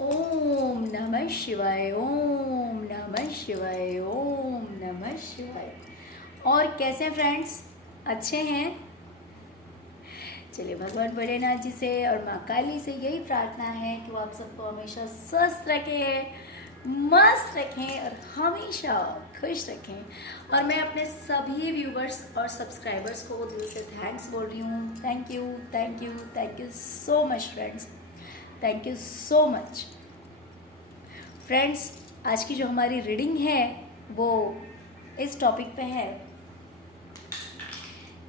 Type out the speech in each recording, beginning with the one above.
ओम नमः शिवाय, ओम नमः शिवाय, ओम नमः शिवाय। और कैसे हैं फ्रेंड्स? अच्छे हैं? चलिए, भगवान भोलेनाथ जी से और माँ काली से यही प्रार्थना है कि वो आप सबको हमेशा स्वस्थ रखें, मस्त रखें और हमेशा खुश रखें। और मैं अपने सभी व्यूवर्स और सब्सक्राइबर्स को दिल से थैंक्स बोल रही हूँ। Thank you, thank you, thank you so much friends, thank you so much friends. आज की जो हमारी रीडिंग है वो इस टॉपिक पे है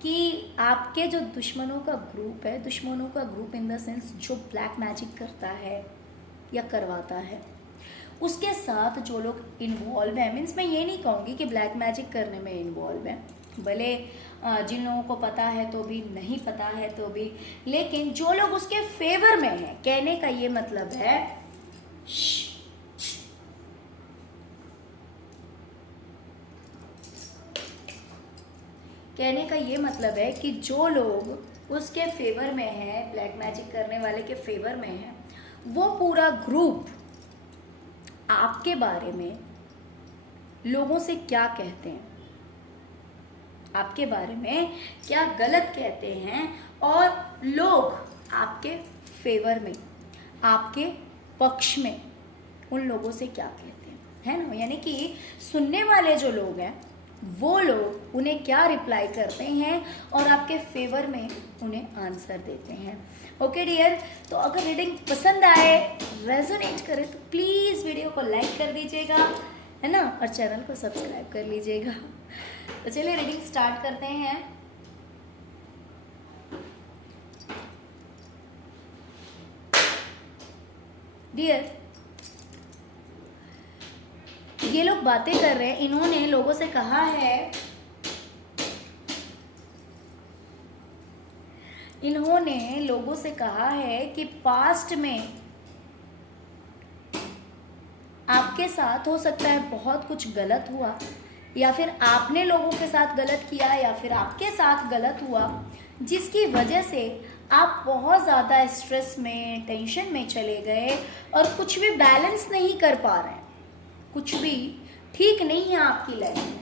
कि आपके जो दुश्मनों का ग्रुप है, दुश्मनों का ग्रुप इन द सेंस जो ब्लैक मैजिक करता है या करवाता है, उसके साथ जो लोग इन्वॉल्व हैं, मीन्स मैं ये नहीं कहूँगी कि ब्लैक मैजिक करने में इन्वॉल्व है, भले जिन लोगों को पता है तो भी, नहीं पता है तो भी, लेकिन जो लोग उसके फेवर में हैं, कहने का ये मतलब है कहने का ये मतलब है कि जो लोग उसके फेवर में हैं, ब्लैक मैजिक करने वाले के फेवर में हैं, वो पूरा ग्रुप आपके बारे में लोगों से क्या कहते हैं, आपके बारे में क्या गलत कहते हैं, और लोग आपके फेवर में, आपके पक्ष में उन लोगों से क्या कहते हैं, है ना। यानी कि सुनने वाले जो लोग हैं वो लोग उन्हें क्या रिप्लाई करते हैं और आपके फेवर में उन्हें आंसर देते हैं। ओके डियर, तो अगर रीडिंग पसंद आए, रेजोनेट करे तो प्लीज़ वीडियो को लाइक कर दीजिएगा, है ना, और चैनल को सब्सक्राइब कर लीजिएगा। तो चलिए रीडिंग स्टार्ट करते हैं। डियर, ये लोग बातें कर रहे हैं, इन्होंने लोगों से कहा है, इन्होंने लोगों से कहा है कि पास्ट में आपके साथ हो सकता है बहुत कुछ गलत हुआ, या फिर आपने लोगों के साथ गलत किया, या फिर आपके साथ गलत हुआ, जिसकी वजह से आप बहुत ज़्यादा स्ट्रेस में, टेंशन में चले गए और कुछ भी बैलेंस नहीं कर पा रहे हैं, कुछ भी ठीक नहीं है आपकी लाइफ में।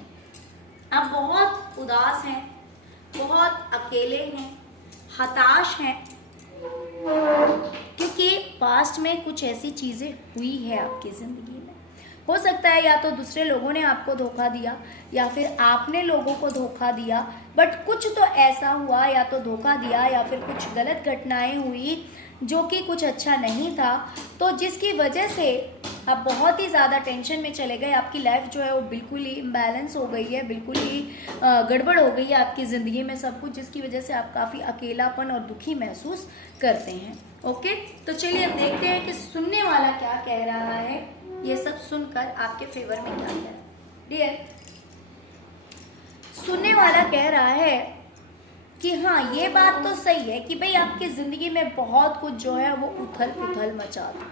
आप बहुत उदास हैं, बहुत अकेले हैं, हताश हैं, क्योंकि पास्ट में कुछ ऐसी चीज़ें हुई है आपकी ज़िंदगी में। हो सकता है या तो दूसरे लोगों ने आपको धोखा दिया या फिर आपने लोगों को धोखा दिया, बट कुछ तो ऐसा हुआ, या तो धोखा दिया या फिर कुछ गलत घटनाएं हुई जो कि कुछ अच्छा नहीं था, तो जिसकी वजह से आप बहुत ही ज़्यादा टेंशन में चले गए। आपकी लाइफ जो है वो बिल्कुल ही इम्बैलेंस हो गई है, बिल्कुल ही गड़बड़ हो गई है आपकी ज़िंदगी में सब कुछ, जिसकी वजह से आप काफ़ी अकेलापन और दुखी महसूस करते हैं। ओके, तो चलिए अब देखते हैं कि सुनने वाला क्या कह रहा है, ये सब सुनकर आपके फेवर में क्या कह रहा है। डियर, सुनने वाला कह रहा है कि हाँ, ये बात तो सही है कि भाई आपकी ज़िंदगी में बहुत कुछ जो है वो उथल पुथल मचा था,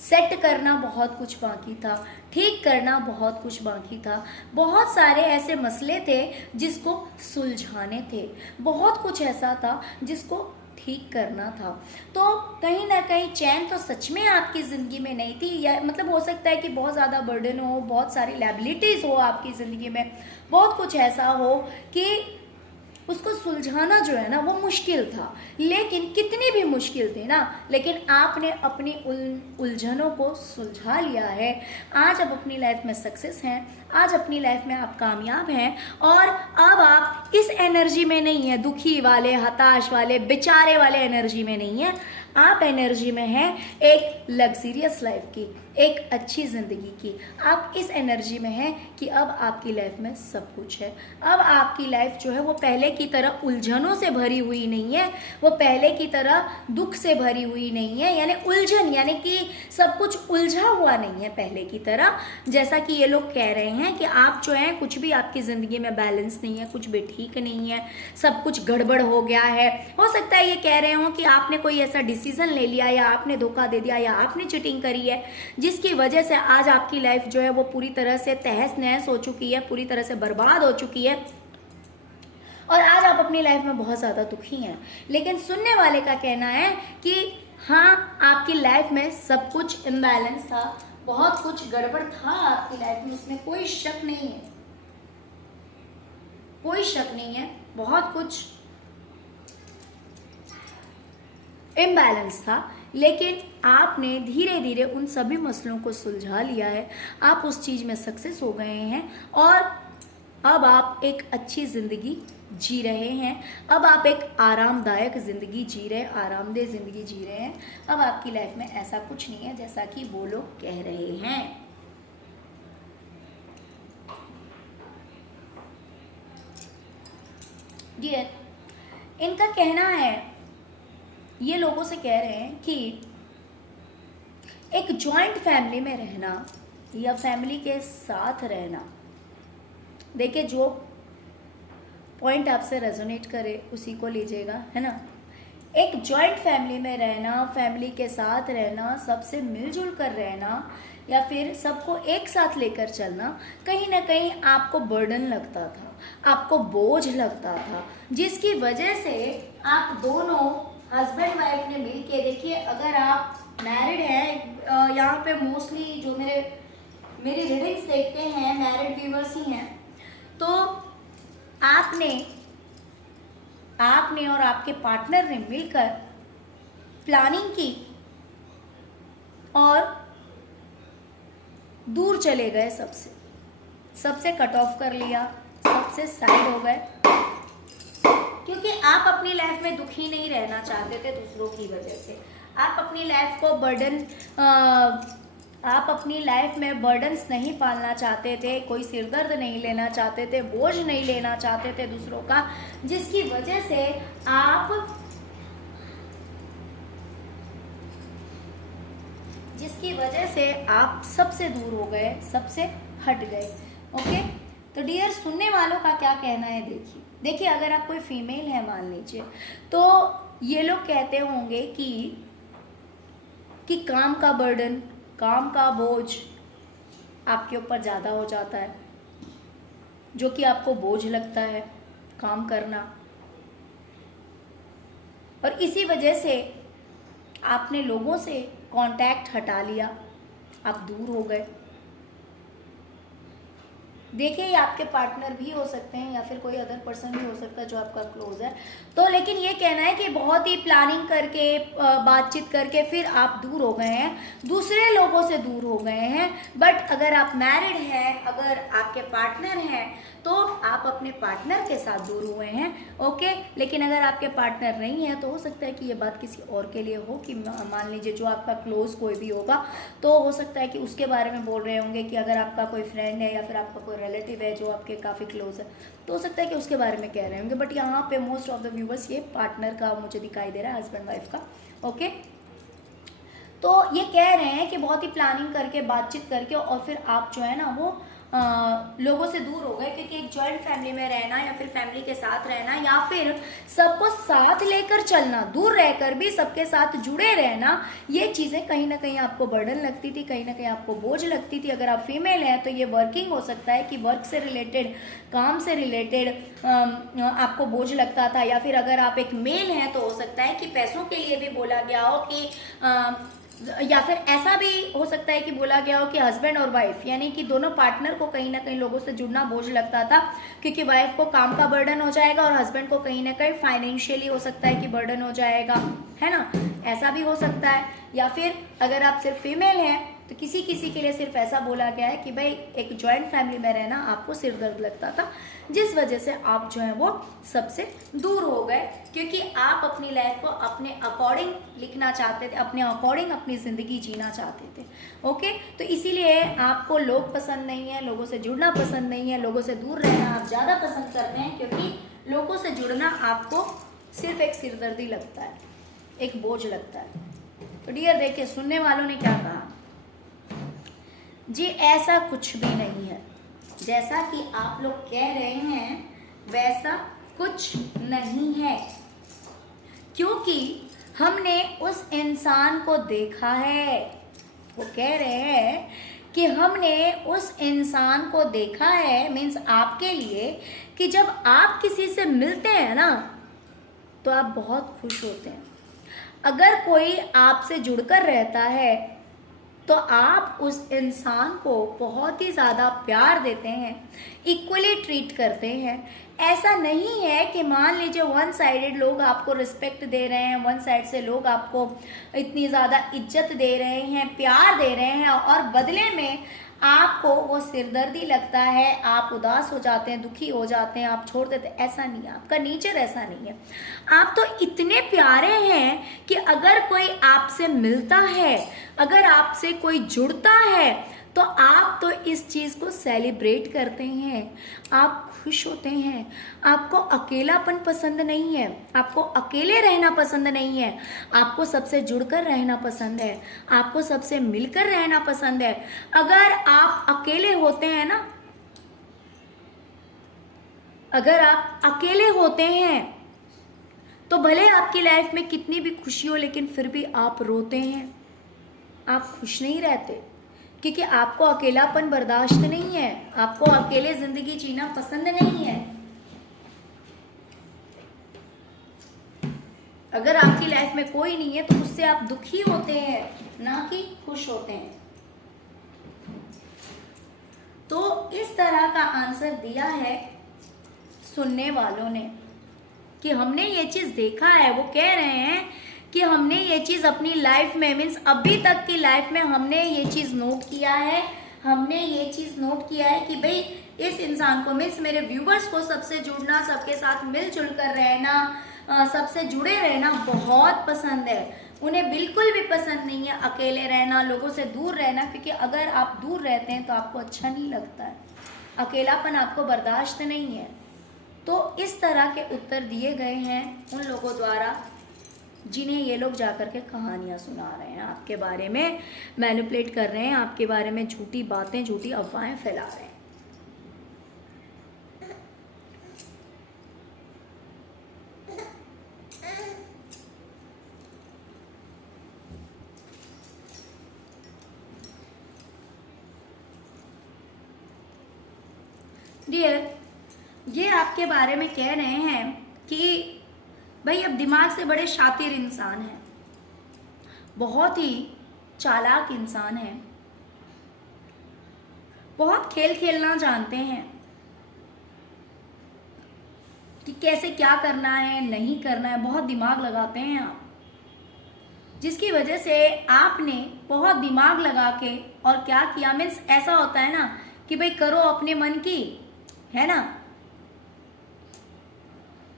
सेट करना बहुत कुछ बाकी था, ठीक करना बहुत कुछ बाकी था, बहुत सारे ऐसे मसले थे जिसको सुलझाने थे, बहुत कुछ ऐसा था जिसको ठीक करना था। तो कहीं ना कहीं चैन तो सच में आपकी ज़िंदगी में नहीं थी, या मतलब हो सकता है कि बहुत ज़्यादा बर्डन हो, बहुत सारी लायबिलिटीज़ हो आपकी ज़िंदगी में, बहुत कुछ ऐसा हो कि उसको सुलझाना जो है ना वो मुश्किल था। लेकिन कितनी भी मुश्किल थी ना, लेकिन आपने अपनी उलझनों को सुलझा लिया है। आज आप अपनी लाइफ में सक्सेस हैं, आज अपनी लाइफ में आप कामयाब हैं, और अब आप इस एनर्जी में नहीं है, दुखी वाले, हताश वाले, बेचारे वाले एनर्जी में नहीं है। आप एनर्जी में हैं एक लग्जरियस लाइफ की, एक अच्छी ज़िंदगी की। आप इस एनर्जी में हैं कि अब आपकी लाइफ में सब कुछ है। अब आपकी लाइफ जो है वो पहले की तरह उलझनों से भरी हुई नहीं है, वो पहले की तरह दुख से भरी हुई नहीं है, यानी उलझन यानी कि सब कुछ उलझा हुआ नहीं है पहले की तरह। जैसा कि ये लोग कह रहे हैं कि आप जो हैं कुछ भी आपकी ज़िंदगी में बैलेंस नहीं है, कुछ भी ठीक नहीं है, सब कुछ गड़बड़ हो गया है। हो सकता है ये कह रहे हो कि आपने कोई ऐसा डिसीजन ले लिया, या आपने धोखा दे दिया, या आपने चीटिंग करी है, जिसकी वजह से आज आपकी लाइफ जो है वो पूरी तरह से तहस नहस हो चुकी है, पूरी तरह से बर्बाद हो चुकी है, और आज आप अपनी लाइफ में बहुत ज़्यादा दुखी हैं। लेकिन सुनने वाले का कहना है कि हाँ, आपकी लाइफ में सब कुछ इम्बैलेंस था, बहुत कुछ गड़बड़ था आपकी लाइफ में, उसमें कोई शक नहीं है, कोई शक नहीं है। बहुत कुछ इम्बैलेंस था, लेकिन आपने धीरे धीरे उन सभी मसलों को सुलझा लिया है। आप उस चीज़ में सक्सेस हो गए हैं और अब आप एक अच्छी ज़िंदगी जी रहे हैं। अब आप एक आरामदायक ज़िंदगी जी रहे हैं, आरामदेह ज़िंदगी जी रहे हैं। अब आपकी लाइफ में ऐसा कुछ नहीं है जैसा कि वो लोग कह रहे हैं। डियर, इनका कहना है, ये लोगों से कह रहे हैं कि एक जॉइंट फैमिली में रहना या फैमिली के साथ रहना, देखिए जो पॉइंट आपसे रेजोनेट करे उसी को लीजिएगा, है ना। एक जॉइंट फैमिली में रहना, फैमिली के साथ रहना, सबसे मिलजुल कर रहना या फिर सबको एक साथ लेकर चलना, कहीं ना कहीं आपको बर्डन लगता था, आपको बोझ लगता था, जिसकी वजह से आप दोनों हस्बैंड वाइफ ने मिल के, देखिए अगर आप मैरिड हैं, यहाँ पे मोस्टली जो मेरी रीडिंग्स देखते हैं मैरिड व्यूअर्स ही हैं, तो आपने और आपके पार्टनर ने मिलकर प्लानिंग की और दूर चले गए, सबसे कट ऑफ कर लिया, सबसे साइड हो गए, क्योंकि आप अपनी लाइफ में दुखी नहीं रहना चाहते थे दूसरों की वजह से। आप अपनी लाइफ को आप अपनी लाइफ में बर्डन्स नहीं पालना चाहते थे, कोई सिरदर्द नहीं लेना चाहते थे, बोझ नहीं लेना चाहते थे दूसरों का, जिसकी वजह से आप सबसे दूर हो गए, सबसे हट गए। ओके, तो डियर सुनने वालों का क्या कहना है, देखिए अगर आप कोई फीमेल है मान लीजिए, तो ये लोग कहते होंगे कि काम का बर्डन, काम का बोझ आपके ऊपर ज़्यादा हो जाता है, जो कि आपको बोझ लगता है काम करना, और इसी वजह से आपने लोगों से कांटेक्ट हटा लिया, आप दूर हो गए। देखिए ये आपके पार्टनर भी हो सकते हैं या फिर कोई अदर पर्सन भी हो सकता है जो आपका क्लोज है, तो लेकिन ये कहना है कि बहुत ही प्लानिंग करके, बातचीत करके फिर आप दूर हो गए हैं, दूसरे लोगों से दूर हो गए हैं। बट अगर आप मैरिड हैं, अगर आपके पार्टनर हैं, तो आप अपने पार्टनर के साथ दूर हुए हैं। ओके, लेकिन अगर आपके पार्टनर नहीं है तो हो सकता है कि ये बात किसी और के लिए हो, कि मान लीजिए जो आपका क्लोज कोई भी होगा, तो हो सकता है कि उसके बारे में बोल रहे होंगे, कि अगर आपका कोई फ्रेंड है या फिर आपका कोई रिलेटिव है जो आपके काफ़ी क्लोज है, तो हो सकता है कि उसके बारे में कह रहे होंगे। बट यहाँ पे मोस्ट ऑफ द व्यूवर्स ये पार्टनर का मुझे दिखाई दे रहा है, हस्बैंड वाइफ का। ओके, तो ये कह रहे हैं कि बहुत ही प्लानिंग करके, बातचीत करके, और फिर आप जो है ना वो लोगों से दूर हो गए, क्योंकि एक जॉइंट फैमिली में रहना या फिर फैमिली के साथ रहना या फिर सबको साथ लेकर चलना, दूर रहकर भी सबके साथ जुड़े रहना, ये चीज़ें कहीं ना कहीं आपको बर्डन लगती थी, कहीं ना कहीं आपको बोझ लगती थी। अगर आप फीमेल हैं तो ये वर्किंग हो सकता है कि वर्क से रिलेटेड, काम से रिलेटेड आपको बोझ लगता था, या फिर अगर आप एक मेल हैं तो हो सकता है कि पैसों के लिए भी बोला गया हो, कि या फिर ऐसा भी हो सकता है कि बोला गया हो कि हस्बैंड और वाइफ, यानी कि दोनों पार्टनर को कहीं ना कहीं लोगों से जुड़ना बोझ लगता था, क्योंकि वाइफ को काम का बर्डन हो जाएगा और हस्बैंड को कहीं ना कहीं फाइनेंशियली हो सकता है कि बर्डन हो जाएगा, है ना, ऐसा भी हो सकता है। या फिर अगर आप सिर्फ फीमेल हैं तो किसी के लिए सिर्फ ऐसा बोला गया है कि भाई एक जॉइंट फैमिली में रहना आपको सिर दर्द लगता था, जिस वजह से आप जो है वो सबसे दूर हो गए, क्योंकि आप अपनी लाइफ को अपने अकॉर्डिंग लिखना चाहते थे, अपने अकॉर्डिंग अपनी ज़िंदगी जीना चाहते थे। ओके, तो इसीलिए आपको लोग पसंद नहीं है, लोगों से जुड़ना पसंद नहीं है, लोगों से दूर रहना आप ज़्यादा पसंद करते हैं, क्योंकि लोगों से जुड़ना आपको सिर्फ एक सिरदर्दी लगता है, एक बोझ लगता है। तो डियर देखिए सुनने वालों ने क्या कहा जी, ऐसा कुछ भी नहीं है, जैसा कि आप लोग कह रहे हैं वैसा कुछ नहीं है, क्योंकि हमने उस इंसान को देखा है। वो कह रहे हैं कि हमने उस इंसान को देखा है, मीन्स आपके लिए, कि जब आप किसी से मिलते हैं ना तो आप बहुत खुश होते हैं, अगर कोई आपसे जुड़कर रहता है तो आप उस इंसान को बहुत ही ज़्यादा प्यार देते हैं, इक्वली ट्रीट करते हैं। ऐसा नहीं है कि मान लीजिए वन साइडेड लोग आपको रिस्पेक्ट दे रहे हैं, वन साइड से लोग आपको इतनी ज़्यादा इज्जत दे रहे हैं, प्यार दे रहे हैं, और बदले में आपको वो सिरदर्दी लगता है, आप उदास हो जाते हैं, दुखी हो जाते हैं, आप छोड़ देते हैं। ऐसा नहीं है, आपका नेचर ऐसा नहीं है। आप तो इतने प्यारे हैं कि अगर कोई आपसे मिलता है, अगर आपसे कोई जुड़ता है, तो आप तो इस चीज़ को सेलिब्रेट करते हैं, आप खुश होते हैं। आपको अकेलापन पसंद नहीं है, आपको अकेले रहना पसंद नहीं है, आपको सबसे जुड़कर रहना पसंद है, आपको सबसे मिलकर रहना पसंद है। अगर आप अकेले होते हैं ना, अगर आप अकेले होते हैं तो भले आपकी लाइफ में कितनी भी खुशी हो, लेकिन फिर भी आप रोते हैं, आप खुश नहीं रहते, क्योंकि आपको अकेलापन बर्दाश्त नहीं है, आपको अकेले जिंदगी जीना पसंद नहीं है। अगर आपकी लाइफ में कोई नहीं है तो उससे आप दुखी होते हैं, ना कि खुश होते हैं। तो इस तरह का आंसर दिया है सुनने वालों ने कि हमने ये चीज देखा है। वो कह रहे हैं कि हमने ये चीज अपनी लाइफ में, मीन्स अभी तक की लाइफ में हमने ये चीज नोट किया है, हमने ये चीज नोट किया है कि भाई इस इंसान को, मीन्स मेरे व्यूवर्स को सबसे जुड़ना, सबके साथ मिलजुल कर रहना, सबसे जुड़े रहना बहुत पसंद है। उन्हें बिल्कुल भी पसंद नहीं है अकेले रहना, लोगों से दूर रहना, क्योंकि अगर आप दूर रहते हैं तो आपको अच्छा नहीं लगता है, अकेलापन आपको बर्दाश्त नहीं है। तो इस तरह के उत्तर दिए गए हैं उन लोगों द्वारा जिन्हें ये लोग जाकर के कहानियाँ सुना रहे हैं, आपके बारे में मैनिपुलेट कर रहे हैं, आपके बारे में झूठी बातें, झूठी अफवाहें फैला रहे हैं। डियर, ये आपके बारे में कह रहे हैं कि भाई अब दिमाग से बड़े शातिर इंसान हैं, बहुत ही चालाक इंसान हैं, बहुत खेल खेलना जानते हैं कि कैसे क्या करना है, नहीं करना है, बहुत दिमाग लगाते हैं आप, जिसकी वजह से आपने बहुत दिमाग लगा के और क्या किया, मीन्स ऐसा होता है ना कि भाई करो अपने मन की, है ना,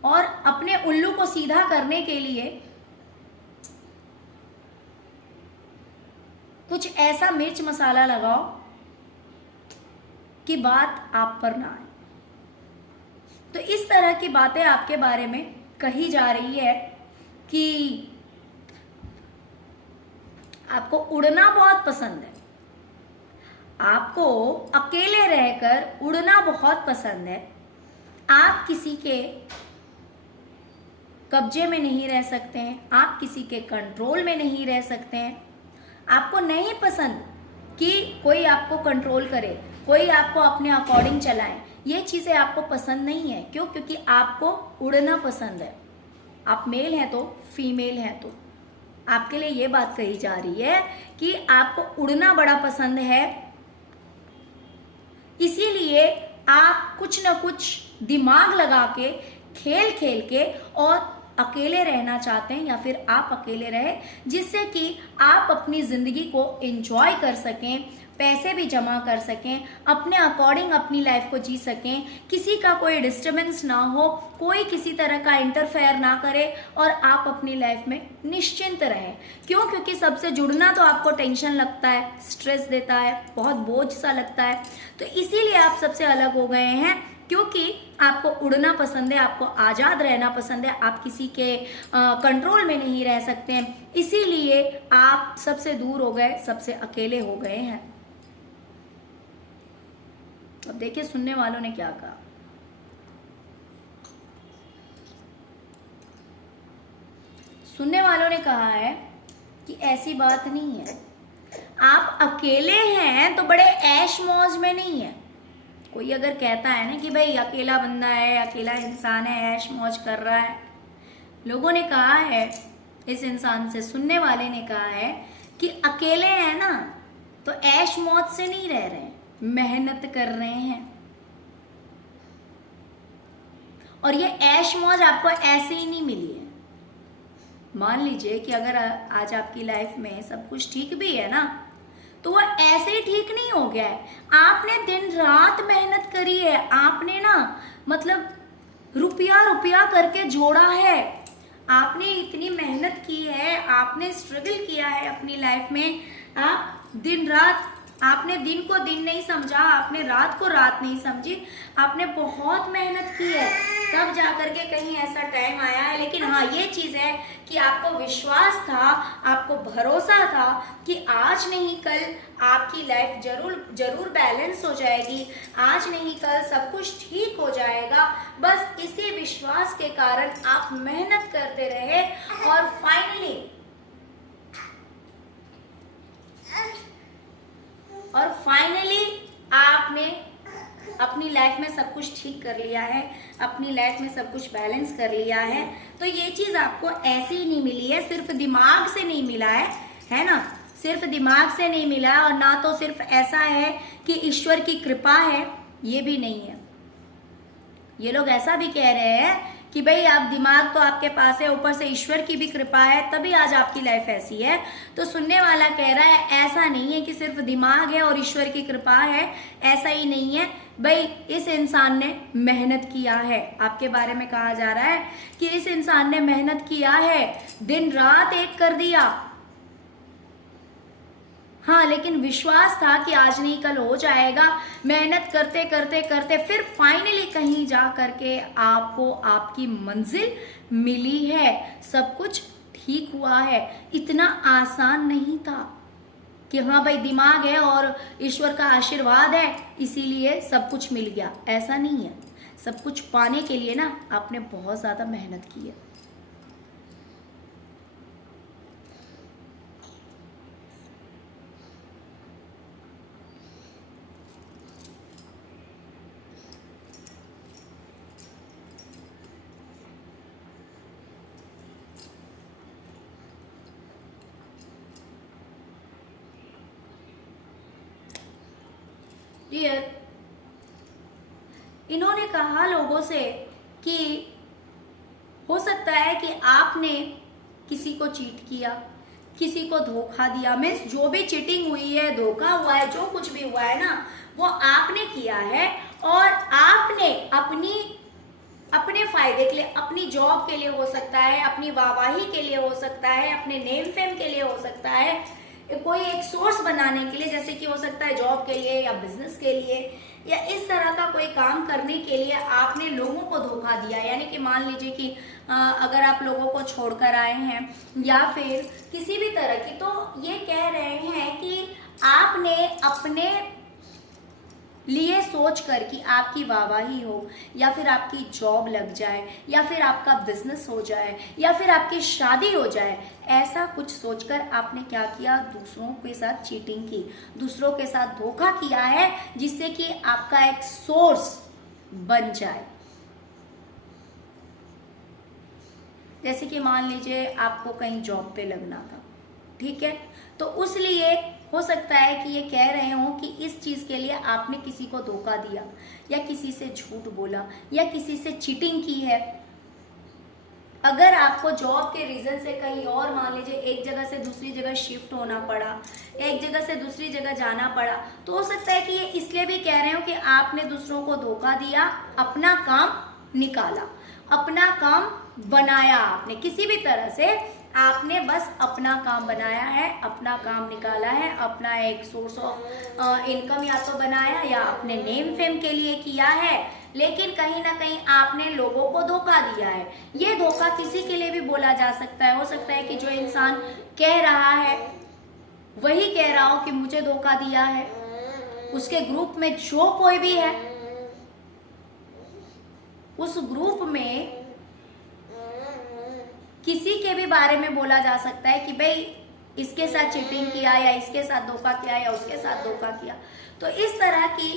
और अपने उल्लू को सीधा करने के लिए कुछ ऐसा मिर्च मसाला लगाओ कि बात आप पर ना आए। तो इस तरह की बातें आपके बारे में कही जा रही है कि आपको उड़ना बहुत पसंद है, आपको अकेले रहकर उड़ना बहुत पसंद है, आप किसी के कब्जे में नहीं रह सकते हैं, आप किसी के कंट्रोल में नहीं रह सकते हैं, आपको नहीं पसंद कि कोई आपको कंट्रोल करे, कोई आपको अपने अकॉर्डिंग चलाए, ये चीज़ें आपको पसंद नहीं है। क्यों? क्योंकि आपको उड़ना पसंद है, आप मेल हैं तो फीमेल हैं तो आपके लिए ये बात कही जा रही है कि आपको उड़ना बड़ा पसंद है, इसीलिए आप कुछ ना कुछ दिमाग लगा के, खेल खेल के और अकेले रहना चाहते हैं, या फिर आप अकेले रहे जिससे कि आप अपनी जिंदगी को एंजॉय कर सकें, पैसे भी जमा कर सकें, अपने अकॉर्डिंग अपनी लाइफ को जी सकें, किसी का कोई डिस्टर्बेंस ना हो, कोई किसी तरह का इंटरफेयर ना करे और आप अपनी लाइफ में निश्चिंत रहें। क्यों? क्योंकि सबसे जुड़ना तो आपको टेंशन लगता है, स्ट्रेस देता है, बहुत बोझ सा लगता है, तो इसीलिए आप सबसे अलग हो गए हैं, क्योंकि आपको उड़ना पसंद है, आपको आज़ाद रहना पसंद है, आप किसी के कंट्रोल में नहीं रह सकते हैं, इसीलिए आप सबसे दूर हो गए, सबसे अकेले हो गए हैं। अब देखिए सुनने वालों ने क्या कहा। सुनने वालों ने कहा है कि ऐसी बात नहीं है, आप अकेले हैं तो बड़े ऐश मौज में नहीं है। कोई अगर कहता है ना कि भाई अकेला बंदा है, अकेला इंसान है, ऐश मौज कर रहा है, लोगों ने कहा है इस इंसान से सुनने वाले ने कहा है कि अकेले हैं ना तो ऐश मौत से नहीं रह रहे, मेहनत कर रहे हैं। और ये ऐश मौज आपको ऐसे ही नहीं मिली है। मान लीजिए कि अगर आज आपकी लाइफ में सब कुछ ठीक भी है ना, तो वो ऐसे ही ठीक नहीं हो गया है। आपने दिन रात मेहनत करी है, आपने ना मतलब रुपया रुपया करके जोड़ा है, आपने इतनी मेहनत की है, आपने स्ट्रगल किया है अपनी लाइफ में। आप दिन रात, आपने दिन को दिन नहीं समझा, आपने रात को रात नहीं समझी, आपने बहुत मेहनत की है, तब जाकर के कहीं ऐसा टाइम आया है। लेकिन हाँ, ये चीज़ है कि आपको विश्वास था, आपको भरोसा था कि आज नहीं कल आपकी लाइफ जरूर बैलेंस हो जाएगी, आज नहीं कल सब कुछ ठीक हो जाएगा। बस इसी विश्वास के कारण आप मेहनत करते रहे और फाइनली आपने अपनी लाइफ में सब कुछ ठीक कर लिया है, अपनी लाइफ में सब कुछ बैलेंस कर लिया है। तो ये चीज़ आपको ऐसे ही नहीं मिली है, सिर्फ दिमाग से नहीं मिला है ना, सिर्फ दिमाग से नहीं मिला है। और ना तो सिर्फ ऐसा है कि ईश्वर की कृपा है, ये भी नहीं है। ये लोग ऐसा भी कह रहे हैं कि भाई आप दिमाग तो आपके पास है, ऊपर से ईश्वर की भी कृपा है, तभी आज आपकी लाइफ ऐसी है। तो सुनने वाला कह रहा है ऐसा नहीं है कि सिर्फ दिमाग है और ईश्वर की कृपा है, ऐसा ही नहीं है भाई। इस इंसान ने मेहनत किया है, आपके बारे में कहा जा रहा है कि इस इंसान ने मेहनत किया है, दिन रात एक कर दिया। हाँ, लेकिन विश्वास था कि आज नहीं कल हो जाएगा। मेहनत करते करते करते फिर फाइनली कहीं जा करके आपको आपकी मंजिल मिली है, सब कुछ ठीक हुआ है। इतना आसान नहीं था कि हाँ भाई दिमाग है और ईश्वर का आशीर्वाद है इसीलिए सब कुछ मिल गया, ऐसा नहीं है। सब कुछ पाने के लिए ना आपने बहुत ज़्यादा मेहनत की है। डियर, इन्होंने कहा लोगों से कि हो सकता है कि आपने किसी को चीट किया, किसी को धोखा दिया। मीन्स जो भी चीटिंग हुई है, धोखा हुआ है, जो कुछ भी हुआ है ना, वो आपने किया है। और आपने अपने फायदे के लिए, अपनी जॉब के लिए हो सकता है, अपनी वाहवाही के लिए हो सकता है, अपने नेम फेम के लिए हो सकता है, कोई एक सोर्स बनाने के लिए, जैसे कि हो सकता है जॉब के लिए या बिजनेस के लिए या इस तरह का कोई काम करने के लिए आपने लोगों को धोखा दिया। यानी कि मान लीजिए कि अगर आप लोगों को छोड़कर आए हैं या फिर किसी भी तरह की, तो ये कह रहे हैं कि आपने अपने लिए सोच कर कि आपकी वाहवाही हो या फिर आपकी जॉब लग जाए या फिर आपका बिजनेस हो जाए या फिर आपकी शादी हो जाए, ऐसा कुछ सोचकर आपने क्या किया, दूसरों के साथ चीटिंग की, दूसरों के साथ धोखा किया है, जिससे कि आपका एक सोर्स बन जाए। जैसे कि मान लीजिए आपको कहीं जॉब पे लगना था, ठीक है, तो उस लिए हो सकता है कि ये कह रहे हो कि इस चीज़ के लिए आपने किसी को धोखा दिया या किसी से झूठ बोला या किसी से चीटिंग की है। अगर आपको जॉब के रीज़न से कहीं और, मान लीजिए एक जगह से दूसरी जगह शिफ्ट होना पड़ा, एक जगह से दूसरी जगह जाना पड़ा, तो हो सकता है कि ये इसलिए भी कह रहे हो कि आपने दूसरों को धोखा दिया, अपना काम निकाला, अपना काम बनाया, आपने किसी भी तरह से आपने बस अपना काम बनाया है, अपना काम निकाला है, अपना एक सोर्स ऑफ इनकम या तो बनाया या अपने नेम फेम के लिए किया है, लेकिन कहीं ना कहीं आपने लोगों को धोखा दिया है। ये धोखा किसी के लिए भी बोला जा सकता है। हो सकता है कि जो इंसान कह रहा है वही कह रहा हो कि मुझे धोखा दिया है, उसके ग्रुप में जो कोई भी है, उस ग्रुप में किसी के भी बारे में बोला जा सकता है कि भाई इसके साथ चीटिंग किया या इसके साथ धोखा किया या उसके साथ धोखा किया। तो इस तरह की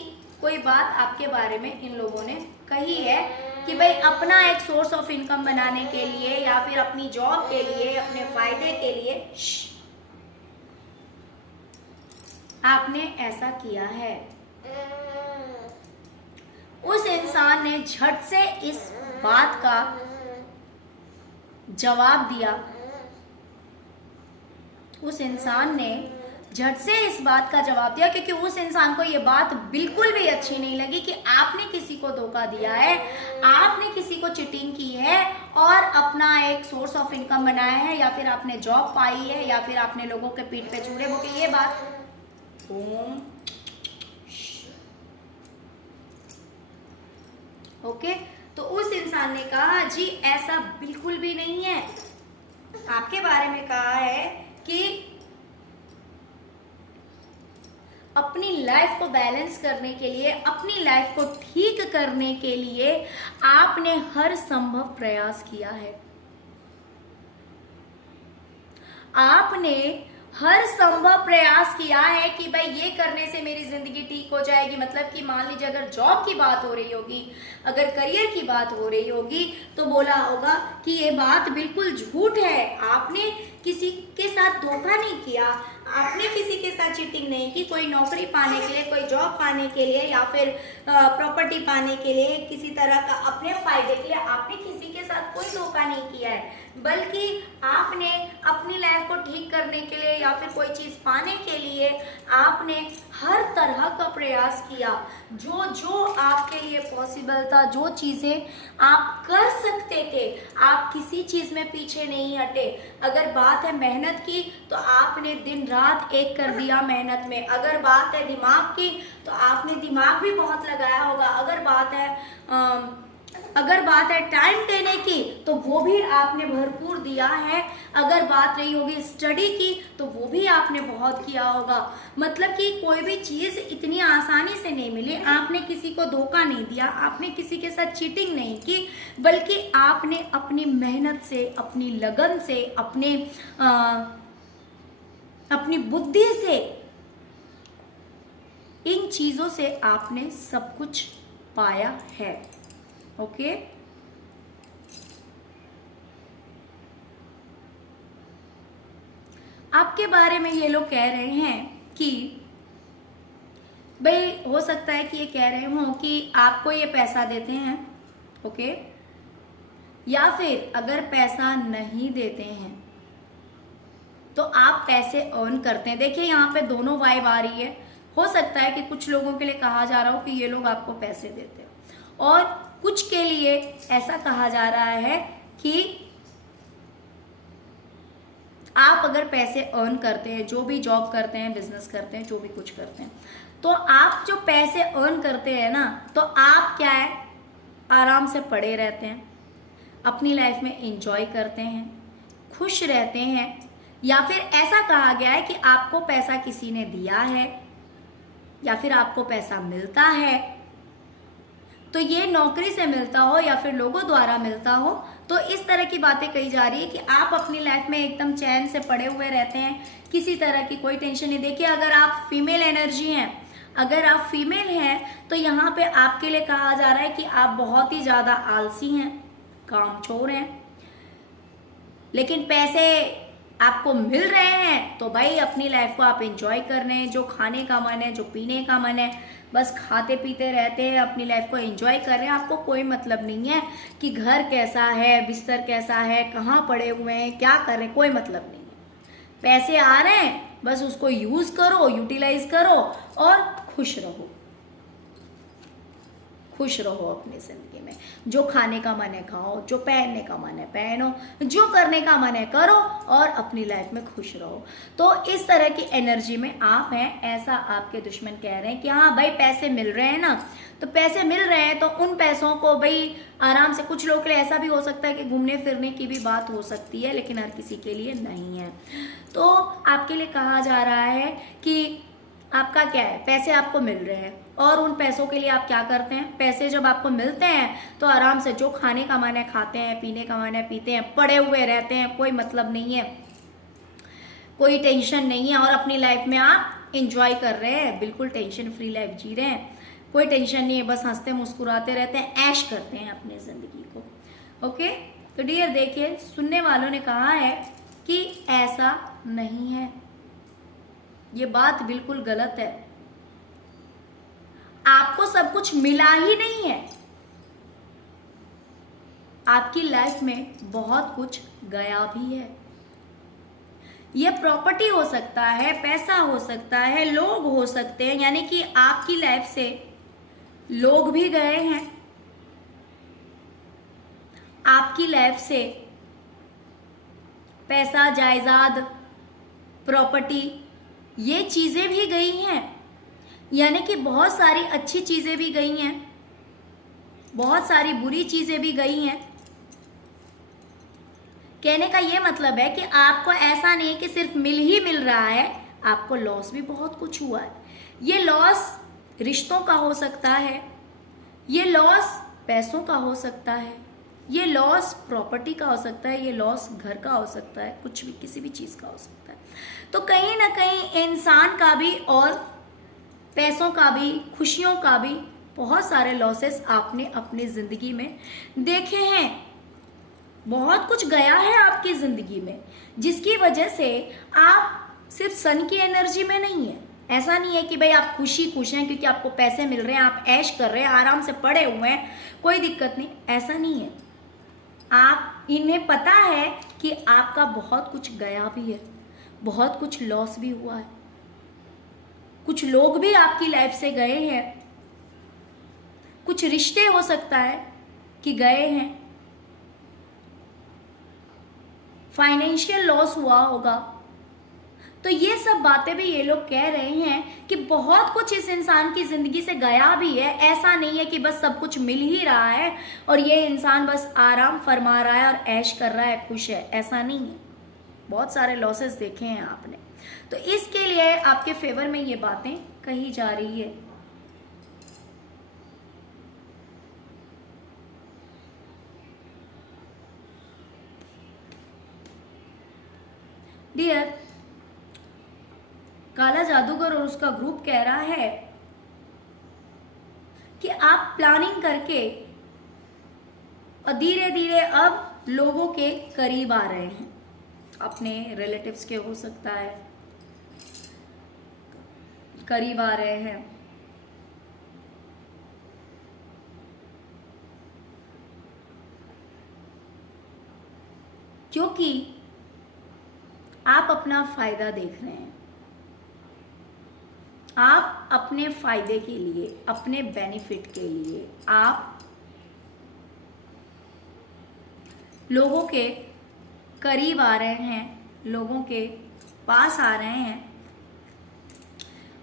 कोई बात आपके बारे में इन लोगों ने कही है कि भाई अपना एक सोर्स ऑफ इनकम बनाने के लिए या फिर अपनी जॉब के लिए, अपने फायदे के लिए आपने ऐसा किया है, उस इंसान ने झट से इस बात का जवाब दिया। उस इंसान ने झट से इस बात का जवाब दिया क्योंकि उस इंसान को ये बात बिल्कुल भी अच्छी नहीं लगी कि आपने किसी को धोखा दिया है, आपने किसी को चीटिंग की है और अपना एक सोर्स ऑफ इनकम बनाया है, या फिर आपने जॉब पाई है, या फिर आपने लोगों के पीठ पे चूड़े बोके। ये बात ओके। तो उस इंसान ने कहा जी ऐसा बिल्कुल भी नहीं है, आपके बारे में कहा है कि अपनी लाइफ को बैलेंस करने के लिए, अपनी लाइफ को ठीक करने के लिए आपने हर संभव प्रयास किया है। आपने हर संभव प्रयास किया है कि भाई ये करने से मेरी जिंदगी ठीक हो जाएगी। मतलब कि मान लीजिए अगर जॉब की बात हो रही होगी, अगर करियर की बात हो रही होगी, तो बोला होगा कि ये बात बिल्कुल झूठ है, आपने किसी के साथ धोखा नहीं किया, आपने किसी के साथ चीटिंग नहीं की। कोई नौकरी पाने के लिए, कोई जॉब पाने के लिए, या फिर प्रॉपर्टी पाने के लिए, किसी तरह का अपने फायदे के लिए आपने किसी के साथ कोई धोखा नहीं किया है, बल्कि आपने अपनी लाइफ को ठीक करने के लिए या फिर कोई चीज पाने के लिए आपने हर तरह का प्रयास किया। जो जो आपके लिए पॉसिबल था, जो चीजें आप कर सकते थे, आप किसी चीज में पीछे नहीं हटे। अगर बात है मेहनत की तो आपने दिन रात एक कर दिया मेहनत में। अगर बात है दिमाग की तो आपने दिमाग भी बहुत लगाया होगा। अगर बात है टाइम देने की तो वो भी आपने भरपूर दिया है। अगर बात रही होगी स्टडी की तो वो भी आपने बहुत किया होगा। मतलब कि कोई भी चीज इतनी आसानी से नहीं मिली। आपने किसी को धोखा नहीं दिया, आपने किसी के साथ चीटिंग नहीं की, बल्कि आपने अपनी मेहनत से, अपनी लगन से, अपनी बुद्धि से, इन चीजों से आपने सब कुछ पाया है। ओके आपके बारे में ये लोग कह रहे हैं कि भाई हो सकता है कि ये कह रहे हो कि आपको ये पैसा देते हैं, ओके, या फिर अगर पैसा नहीं देते हैं तो आप पैसे अर्न करते हैं। देखिए यहाँ पे दोनों वाइब आ रही है। हो सकता है कि कुछ लोगों के लिए कहा जा रहा हो कि ये लोग आपको पैसे देते हैं, और कुछ के लिए ऐसा कहा जा रहा है कि आप अगर पैसे अर्न करते हैं, जो भी जॉब करते हैं, बिजनेस करते हैं, जो भी कुछ करते हैं, तो आप जो पैसे अर्न करते हैं ना, तो आप क्या है, आराम से पड़े रहते हैं, अपनी लाइफ में एंजॉय करते हैं, खुश रहते हैं। या फिर ऐसा कहा गया है कि आपको पैसा किसी ने दिया है या फिर आपको पैसा मिलता है, तो ये नौकरी से मिलता हो या फिर लोगों द्वारा मिलता हो, तो इस तरह की बातें कही जा रही है कि आप अपनी लाइफ में एकदम चैन से पड़े हुए रहते हैं, किसी तरह की कोई टेंशन नहीं। देखिए अगर आप फीमेल एनर्जी हैं, अगर आप फीमेल हैं, तो यहाँ पे आपके लिए कहा जा रहा है कि आप बहुत ही ज्यादा आलसी हैं, कामचोर हैं, लेकिन पैसे आपको मिल रहे हैं तो भाई अपनी लाइफ को आप एंजॉय कर रहे हैं। जो खाने का मन है, जो पीने का मन है, बस खाते पीते रहते हैं, अपनी लाइफ को एंजॉय कर रहे हैं। आपको कोई मतलब नहीं है कि घर कैसा है, बिस्तर कैसा है, कहाँ पड़े हुए हैं, क्या कर रहे हैं, कोई मतलब नहीं है। पैसे आ रहे हैं, बस उसको यूज करो, यूटिलाइज करो और खुश रहो। खुश रहो अपनी जिंदगी में। जो खाने का मन है खाओ, जो पहनने का मन है पहनो, जो करने का मन है करो और अपनी लाइफ में खुश रहो। तो इस तरह की एनर्जी में आप हैं, ऐसा आपके दुश्मन कह रहे हैं कि हाँ भाई पैसे मिल रहे हैं ना, तो पैसे मिल रहे हैं तो उन पैसों को भाई आराम से, कुछ लोगों के लिए ऐसा भी हो सकता है कि घूमने फिरने की भी बात हो सकती है, लेकिन हर किसी के लिए नहीं है। तो आपके लिए कहा जा रहा है कि आपका क्या है, पैसे आपको मिल रहे हैं और उन पैसों के लिए आप क्या करते हैं। पैसे जब आपको मिलते हैं तो आराम से जो खाने का मन है खाते हैं, पीने का मन है पीते हैं, पड़े हुए रहते हैं, कोई मतलब नहीं है, कोई टेंशन नहीं है और अपनी लाइफ में आप एंजॉय कर रहे हैं, बिल्कुल टेंशन फ्री लाइफ जी रहे हैं। कोई टेंशन नहीं है, बस हंसते मुस्कुराते रहते हैं, ऐश करते हैं अपनी ज़िंदगी को। ओके, तो डियर देखिए, सुनने वालों ने कहा है कि ऐसा नहीं है, ये बात बिल्कुल गलत है। आपको सब कुछ मिला ही नहीं है, आपकी लाइफ में बहुत कुछ गया भी है। ये प्रॉपर्टी हो सकता है, पैसा हो सकता है, लोग हो सकते हैं, यानी कि आपकी लाइफ से लोग भी गए हैं, आपकी लाइफ से पैसा, जायदाद, प्रॉपर्टी, ये चीजें भी गई हैं, यानी कि बहुत सारी अच्छी चीजें भी गई हैं, बहुत सारी बुरी चीजें भी गई हैं। कहने का ये मतलब है कि आपको ऐसा नहीं कि सिर्फ मिल ही मिल रहा है, आपको लॉस भी बहुत कुछ हुआ है। ये लॉस रिश्तों का हो सकता है, ये लॉस पैसों का हो सकता है, ये लॉस प्रॉपर्टी का हो सकता है, ये लॉस घर का हो सकता है, कुछ भी, किसी भी चीज़ का हो सकता है। तो कहीं ना कहीं इंसान का भी और पैसों का भी, खुशियों का भी बहुत सारे लॉसेस आपने अपनी ज़िंदगी में देखे हैं। बहुत कुछ गया है आपकी ज़िंदगी में, जिसकी वजह से आप सिर्फ सन की एनर्जी में नहीं है। ऐसा नहीं है कि भाई आप खुश हैं क्योंकि आपको पैसे मिल रहे हैं, आप ऐश कर रहे हैं, आराम से पड़े हुए हैं, कोई दिक्कत नहीं, ऐसा नहीं है। आप इन्हें पता है कि आपका बहुत कुछ गया भी है, बहुत कुछ लॉस भी हुआ है, कुछ लोग भी आपकी लाइफ से गए हैं, कुछ रिश्ते हो सकता है कि गए हैं, फाइनेंशियल लॉस हुआ होगा। तो ये सब बातें भी ये लोग कह रहे हैं कि बहुत कुछ इस इंसान की जिंदगी से गया भी है। ऐसा नहीं है कि बस सब कुछ मिल ही रहा है और ये इंसान बस आराम फरमा रहा है और ऐश कर रहा है, खुश है, ऐसा नहीं है। बहुत सारे लॉसेस देखे हैं आपने, तो इसके लिए आपके फेवर में ये बातें कही जा रही है। डियर, काला जादूगर और उसका ग्रुप कह रहा है कि आप प्लानिंग करके और धीरे धीरे अब लोगों के करीब आ रहे हैं, अपने रिलेटिव्स के हो सकता है, करीब आ रहे हैं। क्योंकि आप अपना फायदा देख रहे हैं, आप अपने फायदे के लिए, अपने बेनिफिट के लिए आप लोगों के करीब आ रहे हैं, लोगों के पास आ रहे हैं।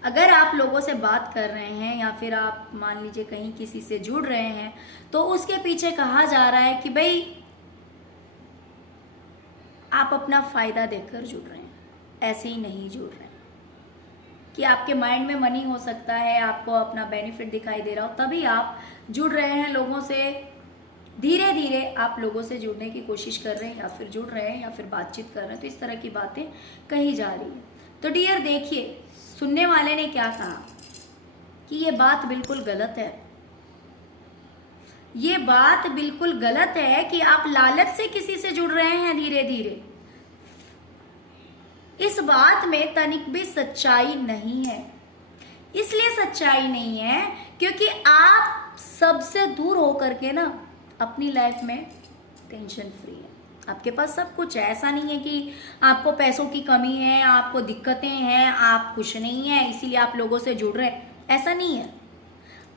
अगर आप लोगों से बात कर रहे हैं या फिर आप मान लीजिए कहीं किसी से जुड़ रहे हैं, तो उसके पीछे कहा जा रहा है कि भाई आप अपना फायदा देखकर जुड़ रहे हैं, ऐसे ही नहीं जुड़ रहे हैं कि आपके माइंड में मनी हो सकता है, आपको अपना बेनिफिट दिखाई दे रहा हो, तभी आप जुड़ रहे हैं लोगों से। धीरे धीरे आप लोगों से जुड़ने की कोशिश कर रहे हैं या फिर जुड़ रहे हैं या फिर बातचीत कर रहे हैं, तो इस तरह की बातें कही जा रही है। तो डियर देखिए, सुनने वाले ने क्या कहा कि ये बात बिल्कुल गलत है, ये बात बिल्कुल गलत है कि आप लालच से किसी से जुड़ रहे हैं धीरे धीरे। इस बात में तनिक भी सच्चाई नहीं है। इसलिए सच्चाई नहीं है क्योंकि आप सबसे दूर होकर के ना अपनी लाइफ में टेंशन फ्री है, आपके पास सब कुछ है। ऐसा नहीं है कि आपको पैसों की कमी है, आपको दिक्कतें हैं, आप खुश नहीं है इसीलिए आप लोगों से जुड़ रहे हैं, ऐसा नहीं है।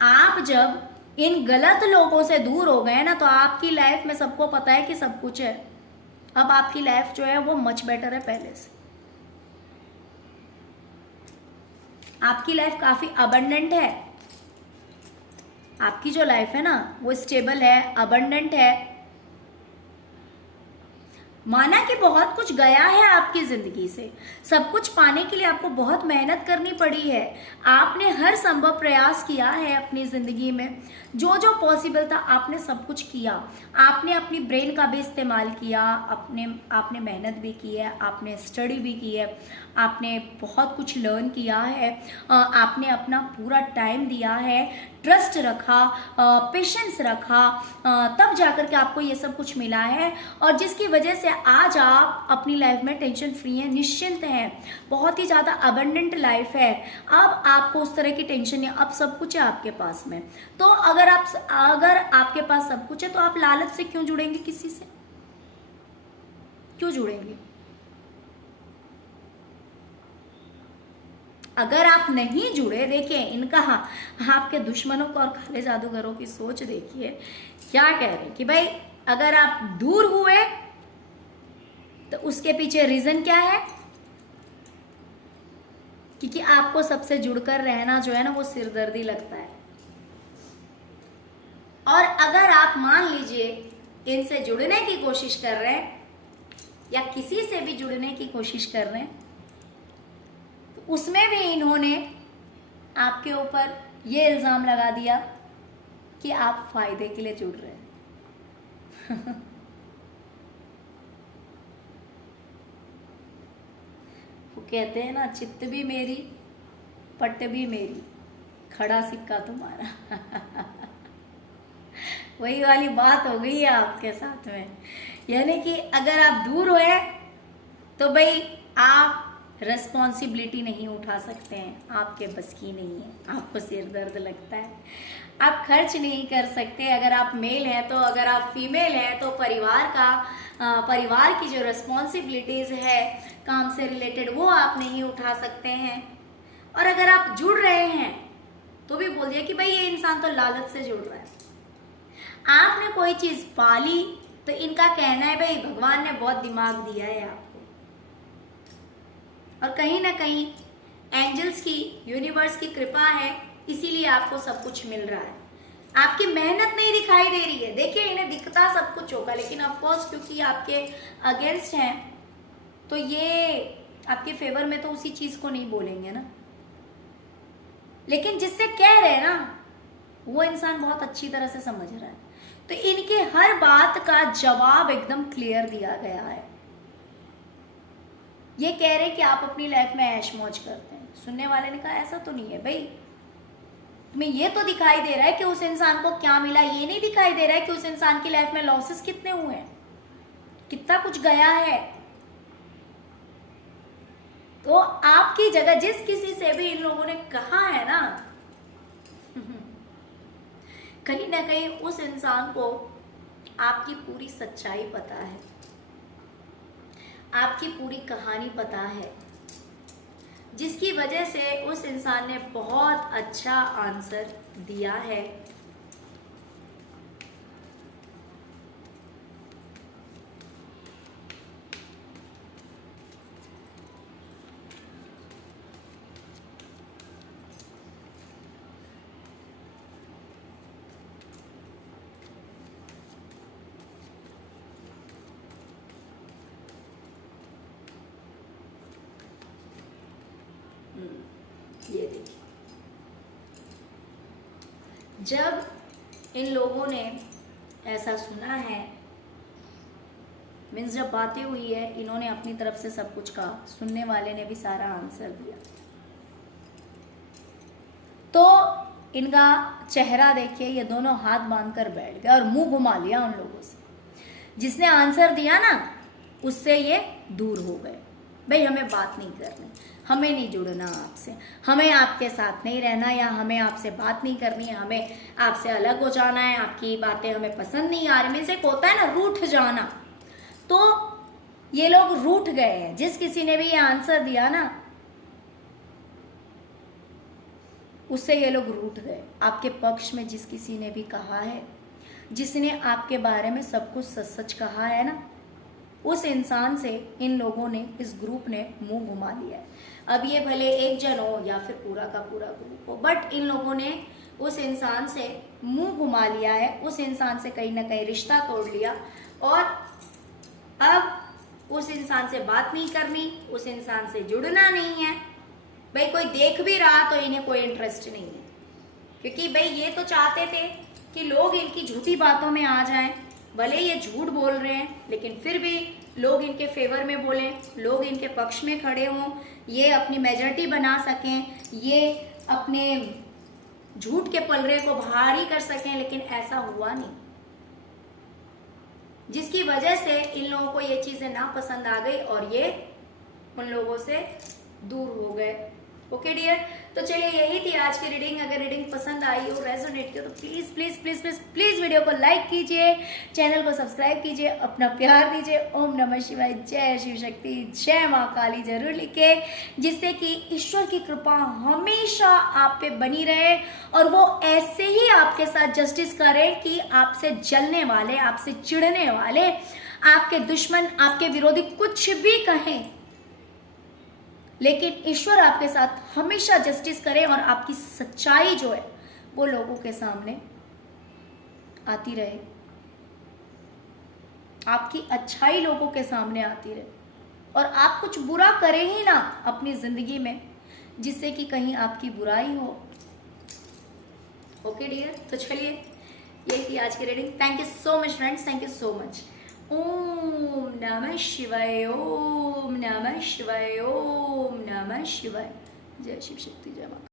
आप जब इन गलत लोगों से दूर हो गए ना, तो आपकी लाइफ में सबको पता है कि सब कुछ है। अब आपकी लाइफ जो है वो मच बेटर है पहले से। आपकी लाइफ काफी अबंडेंट है, आपकी जो लाइफ है ना वो स्टेबल है, अबंडेंट है, माना कि बहुत कुछ गया है आपकी जिंदगी से, सब कुछ पाने के लिए आपको बहुत मेहनत करनी पड़ी है, आपने हर संभव प्रयास किया है अपनी जिंदगी में, जो जो पॉसिबल था आपने सब कुछ किया, आपने अपनी ब्रेन का भी इस्तेमाल किया, आपने मेहनत भी की है, आपने स्टडी भी की है, आपने बहुत कुछ लर्न किया है, आपने अपना पूरा टाइम दिया है, ट्रस्ट रखा, पेशेंस रखा, तब जाकर के आपको ये सब कुछ मिला है, और जिसकी वजह से आज आप अपनी लाइफ में टेंशन फ्री हैं, निश्चिंत हैं, बहुत ही ज़्यादा अबंडेंट लाइफ है। अब आपको उस तरह की टेंशन नहीं, अब सब कुछ है आपके पास में। तो अगर आपके पास सब कुछ है तो आप लालच से क्यों जुड़ेंगे, किसी से क्यों जुड़ेंगे? अगर आप नहीं जुड़े, देखिए इनका आपके दुश्मनों को और काले जादूगरों की सोच देखिए, क्या कह रहे हैं कि भाई अगर आप दूर हुए तो उसके पीछे रीजन क्या है, क्योंकि आपको सबसे जुड़कर रहना जो है ना वो सिरदर्दी लगता है। और अगर आप मान लीजिए इनसे जुड़ने की कोशिश कर रहे हैं या किसी से भी जुड़ने की कोशिश कर रहे हैं, तो उसमें भी इन्होंने आपके ऊपर ये इल्जाम लगा दिया कि आप फायदे के लिए जुड़ रहे हैं। वो कहते हैं ना, चित्त भी मेरी पट्ट भी मेरी, खड़ा सिक्का तुम्हारा। वही वाली बात हो गई है आपके साथ में, यानी कि अगर आप दूर हुए तो भाई आप रिस्पॉन्सिबिलिटी नहीं उठा सकते हैं, आपके बस की नहीं है, आपको सिर दर्द लगता है, आप खर्च नहीं कर सकते। अगर आप मेल हैं तो, अगर आप फीमेल हैं तो परिवार की जो रिस्पॉन्सिबिलिटीज़ है काम से रिलेटेड वो आप नहीं उठा सकते हैं। और अगर आप जुड़ रहे हैं तो भी बोल दिया कि भाई ये इंसान तो लालच से जुड़ रहा है। आपने कोई चीज़ पाली तो इनका कहना है भाई भगवान ने बहुत दिमाग दिया है आपको, और कहीं ना कहीं एंजल्स की, यूनिवर्स की कृपा है, इसीलिए आपको सब कुछ मिल रहा है। आपकी मेहनत नहीं दिखाई दे रही है। देखिए इन्हें दिखता सब कुछ होगा, लेकिन ऑफकोर्स क्योंकि आपके अगेंस्ट हैं तो ये आपके फेवर में तो उसी चीज को नहीं बोलेंगे ना, लेकिन जिससे कह रहे हैं ना वो इंसान बहुत अच्छी तरह से समझ रहा है। तो इनके हर बात का जवाब एकदम क्लियर दिया गया है। ये कह रहे कि आप अपनी लाइफ में ऐश मौज करते हैं। सुनने वाले ने कहा ऐसा तो नहीं है भाई, तुम्हें ये तो दिखाई दे रहा है कि उस इंसान को क्या मिला, ये नहीं दिखाई दे रहा है कि उस इंसान की लाइफ में लॉसेस कितने हुए हैं, कितना कुछ गया है। तो आपकी जगह जिस किसी से भी इन लोगों ने कहा है ना, कहीं ना कहीं उस इंसान को आपकी पूरी सच्चाई पता है, आपकी पूरी कहानी पता है, जिसकी वजह से उस इंसान ने बहुत अच्छा आंसर दिया है। ये देखिए, जब इन लोगों ने ऐसा सुना है, मीन्स जब बातें हुई है, इन्होंने अपनी तरफ से सब कुछ कहा, सुनने वाले ने भी सारा आंसर दिया, तो इनका चेहरा देखिए, ये दोनों हाथ बांधकर बैठ गए और मुंह घुमा लिया उन लोगों से। जिसने आंसर दिया ना उससे ये दूर हो गए, भाई हमें बात नहीं करनी, हमें नहीं जुड़ना आपसे, हमें आपके साथ नहीं रहना, या हमें आपसे बात नहीं करनी है, हमें आपसे अलग हो जाना है, आपकी बातें हमें पसंद नहीं आ रही। में से एक होता है ना रूठ जाना, तो ये लोग रूठ गए हैं। जिस किसी ने भी ये आंसर दिया ना उससे ये लोग रूठ गए। आपके पक्ष में जिस किसी ने भी कहा है, जिसने आपके बारे में सब कुछ सच सच कहा है ना, उस इंसान से इन लोगों ने, इस ग्रुप ने मुंह घुमा लिया है। अब ये भले एक जन हो या फिर पूरा का पूरा ग्रुप हो, बट इन लोगों ने उस इंसान से मुंह घुमा लिया है, उस इंसान से कहीं ना कहीं रिश्ता तोड़ लिया। और अब उस इंसान से बात नहीं करनी, उस इंसान से जुड़ना नहीं है। भाई कोई देख भी रहा तो इन्हें कोई इंटरेस्ट नहीं है, क्योंकि भाई ये तो चाहते थे कि लोग इनकी झूठी बातों में आ जाएं। भले ये झूठ बोल रहे हैं लेकिन फिर भी लोग इनके फेवर में बोलें, लोग इनके पक्ष में खड़े हों, ये अपनी मेजॉरिटी बना सकें, ये अपने झूठ के पलड़े को भारी कर सकें। लेकिन ऐसा हुआ नहीं, जिसकी वजह से इन लोगों को ये चीजें ना पसंद आ गई और ये उन लोगों से दूर हो गए। ओके डियर, तो चलिए यही थी आज की रीडिंग। अगर रीडिंग पसंद आई हो, रेजोनेट किया तो please please please please please video को लाइक कीजिए, चैनल को सब्सक्राइब कीजिए, अपना प्यार दीजिए। ओम नमः शिवाय, जय शिव शक्ति, जय माँ काली जरूर लिखे, जिससे कि ईश्वर की कृपा हमेशा आप पे बनी रहे और वो ऐसे ही आपके साथ जस्टिस करे कि आपसे जलने वाले, आपसे चिढ़ने वाले, आपके दुश्मन, आपके विरोधी कुछ भी कहें, लेकिन ईश्वर आपके साथ हमेशा जस्टिस करे और आपकी सच्चाई जो है वो लोगों के सामने आती रहे, आपकी अच्छाई लोगों के सामने आती रहे और आप कुछ बुरा करें ही ना अपनी जिंदगी में, जिससे कि कहीं आपकी बुराई हो। ओके डियर, तो चलिए यही थी आज की reading. Thank you so much friends, thank you so much. Om नमः शिवाय, ओम नमः शिवाय, ओम नमः शिवाय। जय शिव शक्ति, जय माता।